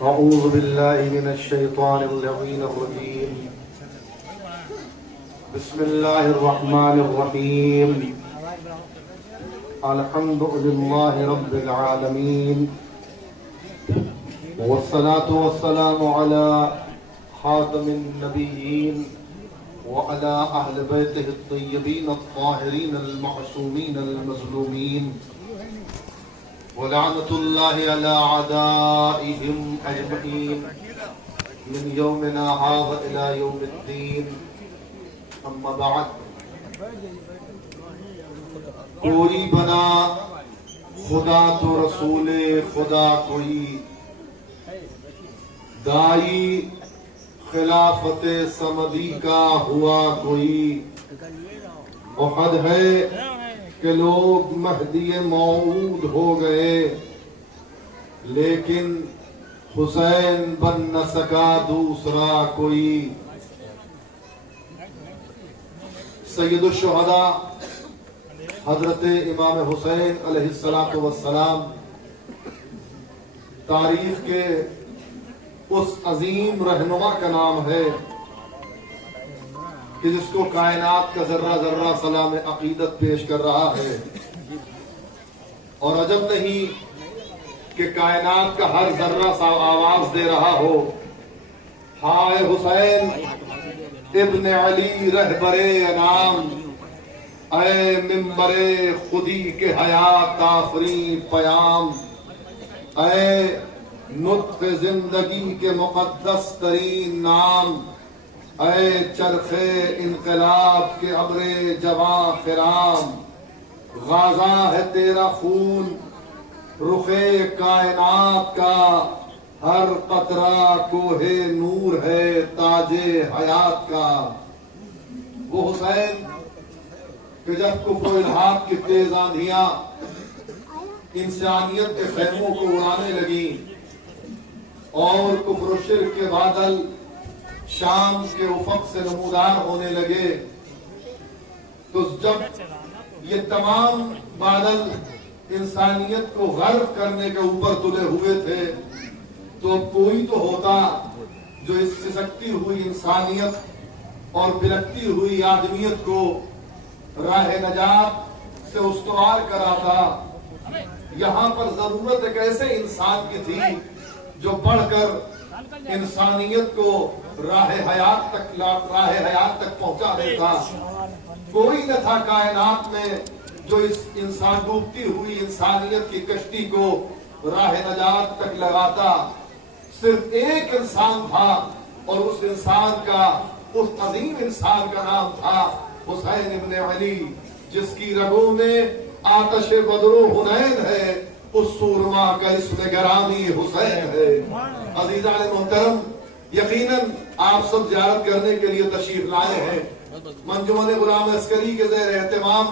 أعوذ بالله من الشيطان اللعين الرجيم. بسم الله الرحمن الرحيم. الحمد لله رب العالمين، والصلاة والسلام على خاتم النبيين وعلى أهل بيته الطيبين الطاهرين المعصومين المظلومين، ولعنة الله على أعدائهم أجمعين من يومنا هذا إلى يوم الدين. أما بعد، کوئی بنا خدا تو رسول خدا کوئی، دائی خلافت صمدی کا ہوا کوئی. احد ہے کہ لوگ مہدی موعود ہو گئے، لیکن حسین بن نہ سکا دوسرا کوئی. سید الشہداء حضرت امام حسین علیہ السلام تاریخ کے اس عظیم رہنما کا نام ہے کہ جس کو کائنات کا ذرہ ذرہ سلام عقیدت پیش کر رہا ہے. اور عجب نہیں کہ کائنات کا ہر ذرہ سا آواز دے رہا ہو، ہائے حسین ابن علی رہبر انام، اے منبر خودی کے حیات آفرین پیام، اے نطق زندگی کے مقدس ترین نام، اے چرخ انقلاب کے ابر جواں خرام. غازہ ہے تیرا خون رخ کائنات کا، ہر قطرہ کوہ نور ہے تاج حیات کا. وہ حسین کہ جب کفر و الحاد کی تیز آندھیاں انسانیت کے خیموں کو اڑانے لگی اور کفر و شرک کے بادل شام کے افق سے نمودار ہونے لگے، تو جب یہ تمام بادل انسانیت کو غرق کرنے کے اوپر تلے ہوئے تھے، تو کوئی تو ہوتا جو اس سسکتی ہوئی انسانیت اور بلکتی ہوئی آدمیت کو راہ نجات سے استوار کراتا. یہاں پر ضرورت ایک ایسے انسان کی تھی جو بڑھ کر انسانیت کو راہ حیات تک پہنچا دیتا. کوئی نہ تھا کائنات میں جو اس انسان ڈوبتی ہوئی انسانیت کی کشتی کو راہ نجات تک لگاتا. صرف ایک انسان تھا، اور اس انسان کا، اس عظیم انسان کا نام تھا حسین ابن علی، جس کی رگوں میں آتش بدر و حنین ہے. اس سورما کا اسم گرامی حسین ہے. عزیزان محترم، یقیناً آپ سب زیارت کرنے کے لیے تشریف لائے ہیں. منجمن غلام عسکری کے زیر اہتمام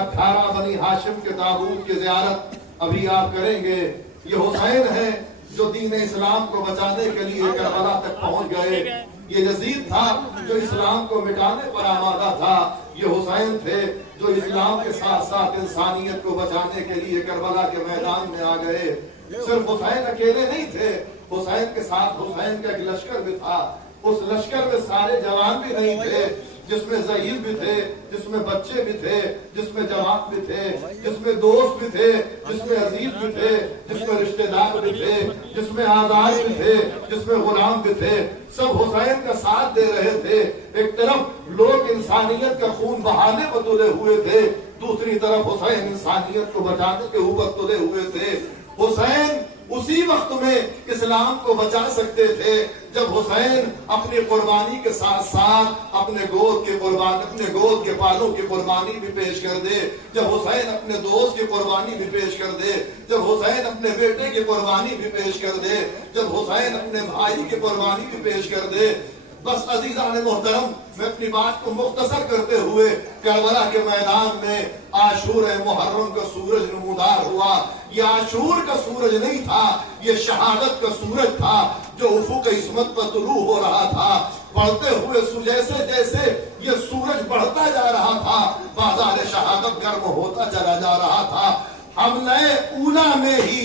18 بنی ہاشم کے تابوت کی زیارت ابھی آپ کریں گے. یہ حسین ہے جو دین اسلام کو بچانے کے لیے کربلا تک پہنچ گئے. یہ یزید تھا جو اسلام کو مٹانے پر آمادہ تھا. یہ حسین تھے جو اسلام کے ساتھ ساتھ انسانیت کو بچانے کے لیے کربلا کے میدان میں آ گئے. صرف حسین اکیلے نہیں تھے، حسین کے ساتھ حسین کا ایک لشکر بھی تھا. اس لشکر میں سارے جوان بھی نہیں تھے، جس میں ضعیف بھی تھے، جس میں بچے بھی تھے، جس میں جماعت بھی تھے، جس میں دوست بھی تھے، جس میں عزیز بھی تھے، جس میں رشتہ دار بھی تھے، جس میں آزاد بھی تھے، جس میں غلام بھی تھے. سب حسین کا ساتھ دے رہے تھے. ایک طرف لوگ انسانیت کا خون بہانے پر تلے ہوئے تھے، دوسری طرف حسین انسانیت کو بچانے کے اوپر تلے ہوئے تھے. حسین اسی وقت میں اسلام کو بچا سکتے تھے جب حسین اپنی قربانی کے ساتھ ساتھ اپنے گود کے بالوں کی قربانی بھی پیش کر دے، جب حسین اپنے دوست کی قربانی بھی پیش کر دے، جب حسین اپنے بیٹے کی قربانی بھی پیش کر دے، جب حسین اپنے بھائی کی قربانی بھی پیش کر دے. بس عزیزان محترم، میں اپنی بات کو مختصر کرتے ہوئے کربلا کے میدان میں عاشور محرم کا سورج نمودار ہوا. یہ عاشور کا سورج نہیں تھا، یہ شہادت کا سورج تھا جو افق عصمت پر طلوع ہو رہا تھا. بڑھتے ہوئے جیسے جیسے یہ سورج بڑھتا جا رہا تھا، بازار شہادت گرم ہوتا چلا جا رہا تھا. حملہ اولا میں ہی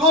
2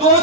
2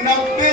90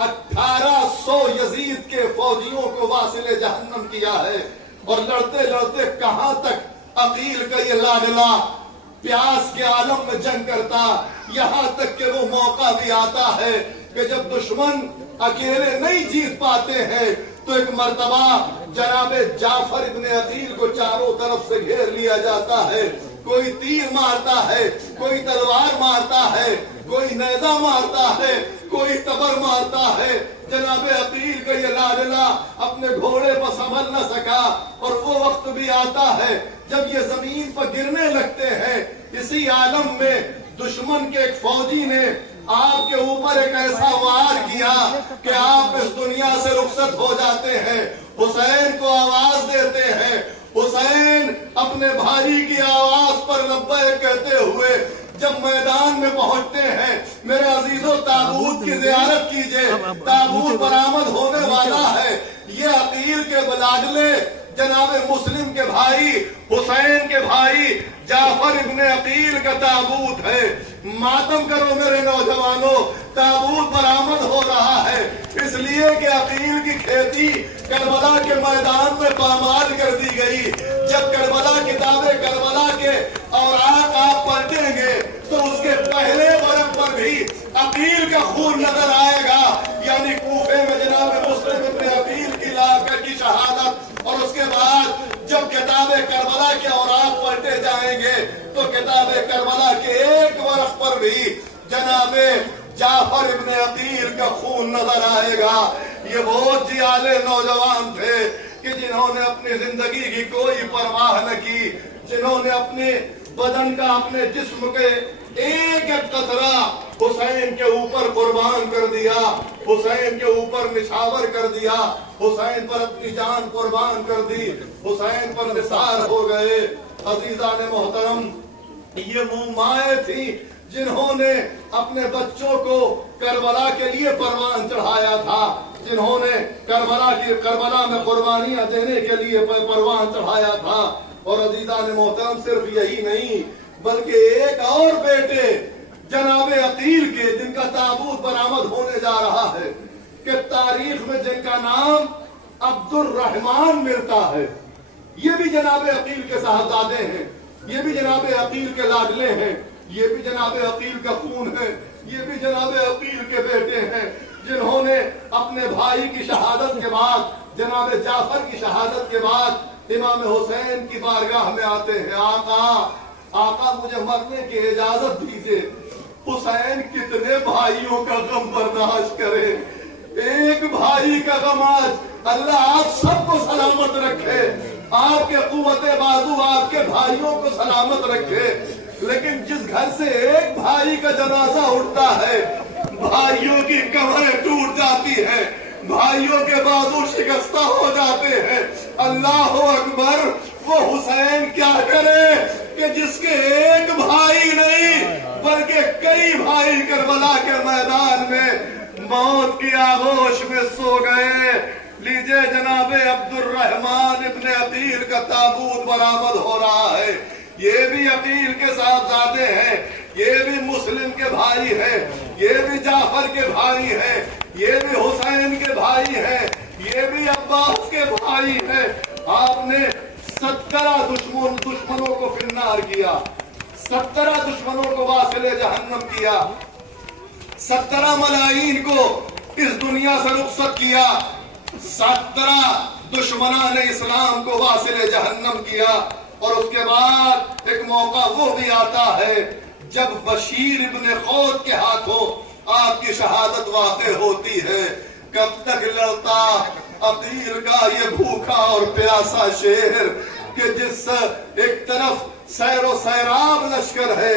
18 کو واصل جہنم کیا ہے، اور لڑتے لڑتے کہاں تک عقیل کا یہ لاڈلا پیاس کے عالم میں جنگ کرتا، یہاں تک کہ وہ موقع بھی آتا ہے کہ جب دشمن اکیلے نہیں جیت پاتے ہیں تو ایک مرتبہ جناب جعفر ابن عقیل کو چاروں طرف سے گھیر لیا جاتا ہے، کوئی تیر مارتا ہے، کوئی تلوار مارتا ہے، کوئی نیزہ مارتا ہے، کوئی تبر مارتا ہے، جناب عقیل کا یہ لاڈلا اپنے گھوڑے پر سنبھل نہ سکا، اور وہ وقت بھی آتا ہے جب یہ زمین پر گرنے لگتے ہیں، اسی عالم میں دشمن کے ایک فوجی نے آپ کے اوپر ایک ایسا وار کیا کہ آپ اس دنیا سے رخصت ہو جاتے ہیں، حسین کو آواز دیتے ہیں، حسین اپنے بھائی کی آواز پر لبیک کہتے ہوئے جب میدان میں پہنچتے ہیں، میرے عزیزو تابوت کی زیارت کیجئے، تابوت برآمد ہونے والا ہے، یہ عقیل کے لاڈلے جناب مسلم کے بھائی حسین کے بھائی جعفر ابن عقیل کا تابوت ہے، ماتم کرو میرے نوجوانوں، تابوت برآمد ہو رہا ہے، اس لیے کہ عقیل کی کھیتی کربلا کے میدان میں پامال کر دی گئی، جب کربلا کتاب کربلا کے اوراق آپ پلٹیں گے تو اس کے پہلے ورق پر بھی عقیل کا خون نظر آئے گا، یعنی کوفے میں جناب مسلم ابن عقیل کی شہادت، اور اس کے بعد جب کتاب کربلا کے اوراق پلٹے جائیں گے تو کتاب کربلا کے ایک ورق پر بھی جناب جعفر ابن عقیل کا خون نظر آئے گا۔ یہ بہت جیالے نوجوان تھے کہ جنہوں نے اپنی زندگی کی کوئی پرواہ نہ کی، جنہوں نے اپنے بدن کا، اپنے جسم کے ایک ایک قطرہ حسین کے اوپر قربان کر دیا، حسین کے اوپر نچھاور کر دیا، حسین پر اپنی جان قربان کر دی، حسین پر نثار ہو گئے۔ عزیزان محترم، یہ وہ مائیں تھیں جنہوں نے اپنے بچوں کو کربلا کے لیے پروان چڑھایا تھا، جنہوں نے کربلا میں قربانیاں دینے کے لیے پروان چڑھایا تھا۔ اور عزیزان محترم، صرف یہی نہیں بلکہ ایک اور بیٹے جناب عقیل کے جن کا تابوت برآمد ہونے جا رہا ہے، کہ تاریخ میں جن کا نام عبد الرحمن ملتا ہے، یہ بھی جناب عقیل کے صاحبزادے ہیں، یہ بھی جناب عقیل کے لاڈلے ہیں، یہ بھی جناب عقیل کا خون ہے، یہ بھی جناب عقیل کے بیٹے ہیں، جنہوں نے اپنے بھائی کی شہادت کے بعد، جناب جعفر کی شہادت کے بعد امام حسین کی بارگاہ میں آتے ہیں، آقا مجھے مرنے کی اجازت دیجئے، حسین کتنے بھائیوں کا غم برداشت کرے، ایک بھائی کا غم آج اللہ آپ سب کو سلامت رکھے، آپ کے قوت بازو آپ کے بھائیوں کو سلامت رکھے، لیکن جس گھر سے ایک بھائی کا جنازہ اٹھتا ہے، بھائیوں کی کمریں ٹوٹ جاتی ہیں، بھائیوں کے بازو شکستہ ہو جاتے ہیں، اللہ اکبر، وہ حسین کیا کرے کہ جس کے ایک بھائی نہیں بلکہ کئی بھائی کربلا کے میدان میں موت کی آغوش میں سو گئے۔ لیجئے جناب عبد الرحمن ابن عقیل کا تابوت برآمد ہو رہا ہے، یہ بھی عقیل کے صاحبزادے ہیں، یہ بھی مسلم کے بھائی ہیں، یہ بھی جعفر کے بھائی ہیں، یہ بھی حسین کے بھائی ہیں، یہ بھی عباس کے بھائی ہیں۔ آپ نے 17 دشمنوں کو فنار کیا، 17 دشمنوں کو واصل جہنم کیا، 17 ملاعین کو اس دنیا سے رخصت کیا، 17 دشمنان اسلام کو واصل جہنم کیا۔ اور اس کے بعد ایک موقع وہ بھی آتا ہے جب بشیر ابن خود کے ہاتھوں آپ کی شہادت واقع ہوتی ہے۔ کب تک لڑتا عقیل کا یہ بھوکا اور پیاسا شیر کہ جس ایک طرف سیر و سیراب لشکر ہے،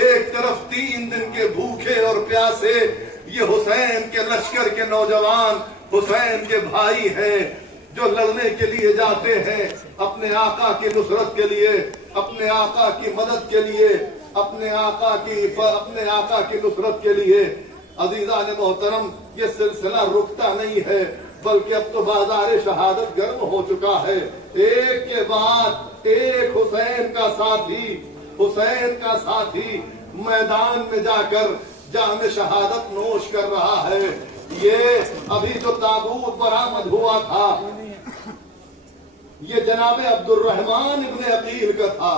ایک طرف 3 دن کے بھوکے اور پیاسے یہ حسین کے لشکر کے نوجوان، حسین کے بھائی ہیں جو لڑنے کے لیے جاتے ہیں، اپنے آقا کی نصرت کے لیے، اپنے آقا کی مدد کے لیے، اپنے آقا کی نصرت کے لیے۔ عزیزان محترم، یہ سلسلہ رکتا نہیں ہے بلکہ اب تو بازار شہادت گرم ہو چکا ہے، ایک کے بعد ایک حسین کا ساتھی میدان میں جا کر جام شہادت نوش کر رہا ہے۔ یہ ابھی جو تابوت برآمد ہوا تھا یہ جناب عبد الرحمن ابن عقیل کا تھا.